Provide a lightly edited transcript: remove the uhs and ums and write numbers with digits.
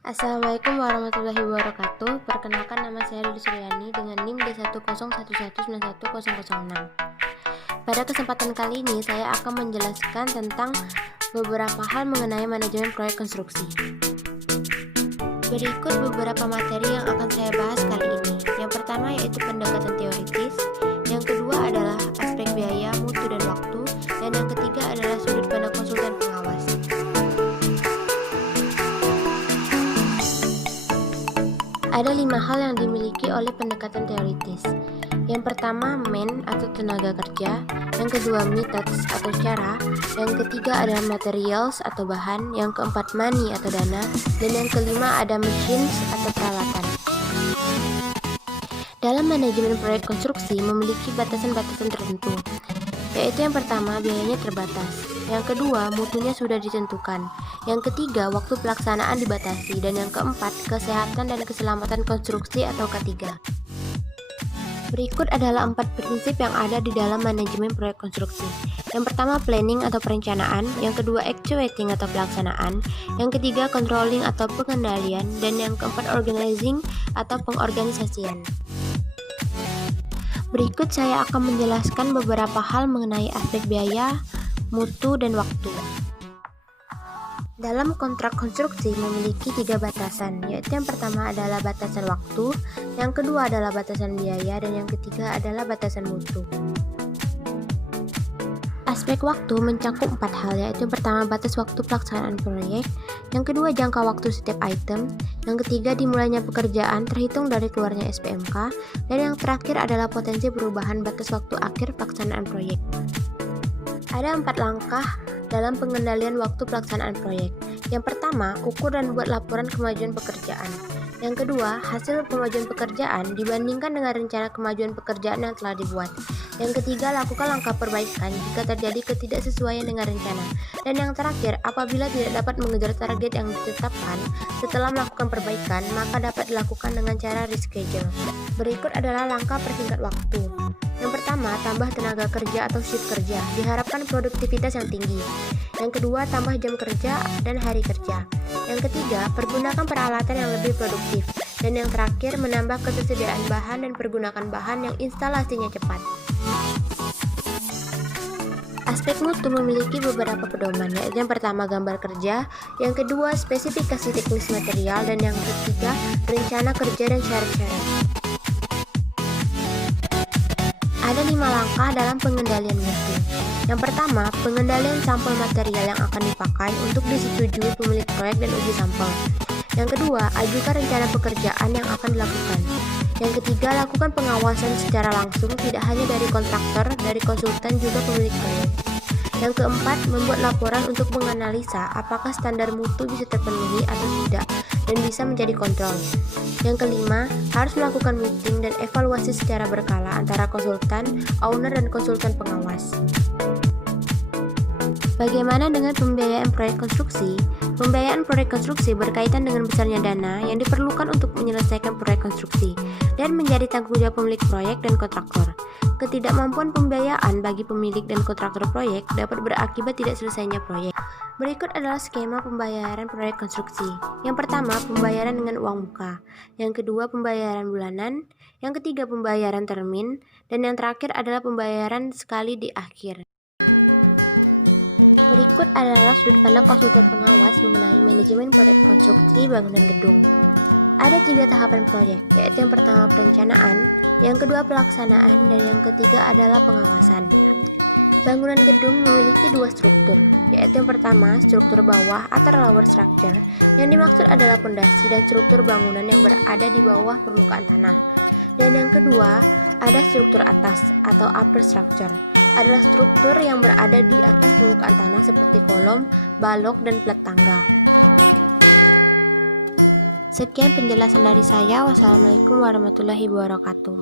Assalamualaikum warahmatullahi wabarakatuh. Perkenalkan, nama saya Lili Suryani dengan NIM D101191006. Pada kesempatan kali ini saya akan menjelaskan tentang beberapa hal mengenai manajemen proyek konstruksi. Berikut beberapa materi yang akan saya bahas kali ini. Yang pertama yaitu pendekatan teoritis, yang kedua adalah aspek biaya, mutu, dan waktu, dan yang ketiga adalah sudut pandang konsultan pengawas. Ada 5 hal yang dimiliki oleh pendekatan teoritis. Yang pertama, man atau tenaga kerja, yang kedua methods atau cara, yang ketiga adalah materials atau bahan, yang keempat money atau dana, dan yang kelima ada machines atau peralatan. Dalam manajemen proyek konstruksi memiliki batasan-batasan tertentu, yaitu yang pertama biayanya terbatas, yang kedua mutunya sudah ditentukan, yang ketiga waktu pelaksanaan dibatasi, dan yang keempat kesehatan dan keselamatan konstruksi atau ketiga. Berikut adalah 4 prinsip yang ada di dalam manajemen proyek konstruksi. Yang pertama planning atau perencanaan, yang kedua actuating atau pelaksanaan, yang ketiga controlling atau pengendalian, dan yang keempat organizing atau pengorganisasian. Berikut saya akan menjelaskan beberapa hal mengenai aspek biaya, mutu, dan waktu. Dalam kontrak konstruksi memiliki 3 batasan, yaitu yang pertama adalah batasan waktu, yang kedua adalah batasan biaya, dan yang ketiga adalah batasan mutu. Aspek waktu mencakup 4 hal, yaitu yang pertama batas waktu pelaksanaan proyek, yang kedua jangka waktu setiap item, yang ketiga dimulainya pekerjaan terhitung dari keluarnya SPMK, dan yang terakhir adalah potensi perubahan batas waktu akhir pelaksanaan proyek. Ada 4 langkah dalam pengendalian waktu pelaksanaan proyek. Yang pertama, ukur dan buat laporan kemajuan pekerjaan. Yang kedua, hasil kemajuan pekerjaan dibandingkan dengan rencana kemajuan pekerjaan yang telah dibuat. Yang ketiga, lakukan langkah perbaikan jika terjadi ketidaksesuaian dengan rencana. Dan yang terakhir, apabila tidak dapat mengejar target yang ditetapkan setelah melakukan perbaikan, maka dapat dilakukan dengan cara reschedule. Berikut adalah langkah per tingkat waktu. Yang pertama, tambah tenaga kerja atau shift kerja, diharapkan produktivitas yang tinggi. Yang kedua, tambah jam kerja dan hari kerja. Yang ketiga, pergunakan peralatan yang lebih produktif. Dan yang terakhir, menambah ketersediaan bahan dan pergunakan bahan yang instalasinya cepat. Aspek mutu memiliki beberapa pedoman, yaitu yang pertama gambar kerja, yang kedua spesifikasi teknis material, dan yang ketiga rencana kerja dan syarat-syarat. Ada 5 langkah dalam pengendalian mutu. Yang pertama, pengendalian sampel material yang akan dipakai untuk disetujui pemilik proyek dan uji sampel. Yang kedua, ajukan rencana pekerjaan yang akan dilakukan. Yang ketiga, lakukan pengawasan secara langsung tidak hanya dari kontraktor, dari konsultan juga pemilik proyek. Yang keempat, membuat laporan untuk menganalisa apakah standar mutu bisa terpenuhi atau tidak dan bisa menjadi kontrol. Yang kelima, harus melakukan meeting dan evaluasi secara berkala antara konsultan, owner, dan konsultan pengawas. Bagaimana dengan pembiayaan proyek konstruksi? Pembiayaan proyek konstruksi berkaitan dengan besarnya dana yang diperlukan untuk menyelesaikan proyek konstruksi dan menjadi tanggung jawab pemilik proyek dan kontraktor. Ketidakmampuan pembiayaan bagi pemilik dan kontraktor proyek dapat berakibat tidak selesainya proyek. Berikut adalah skema pembayaran proyek konstruksi. Yang pertama, pembayaran dengan uang muka. Yang kedua, pembayaran bulanan. Yang ketiga, pembayaran termin. Dan yang terakhir adalah pembayaran sekali di akhir. Berikut adalah sudut pandang konsultan pengawas mengenai manajemen proyek konstruksi bangunan gedung. Ada 3 tahapan proyek, yaitu yang pertama perencanaan, yang kedua pelaksanaan, dan yang ketiga adalah pengawasan. Bangunan gedung memiliki 2 struktur, yaitu yang pertama struktur bawah atau lower structure, yang dimaksud adalah pondasi dan struktur bangunan yang berada di bawah permukaan tanah. Dan yang kedua ada struktur atas atau upper structure, adalah struktur yang berada di atas permukaan tanah seperti kolom, balok, dan plat tangga. Sekian penjelasan dari saya. Wassalamualaikum warahmatullahi wabarakatuh.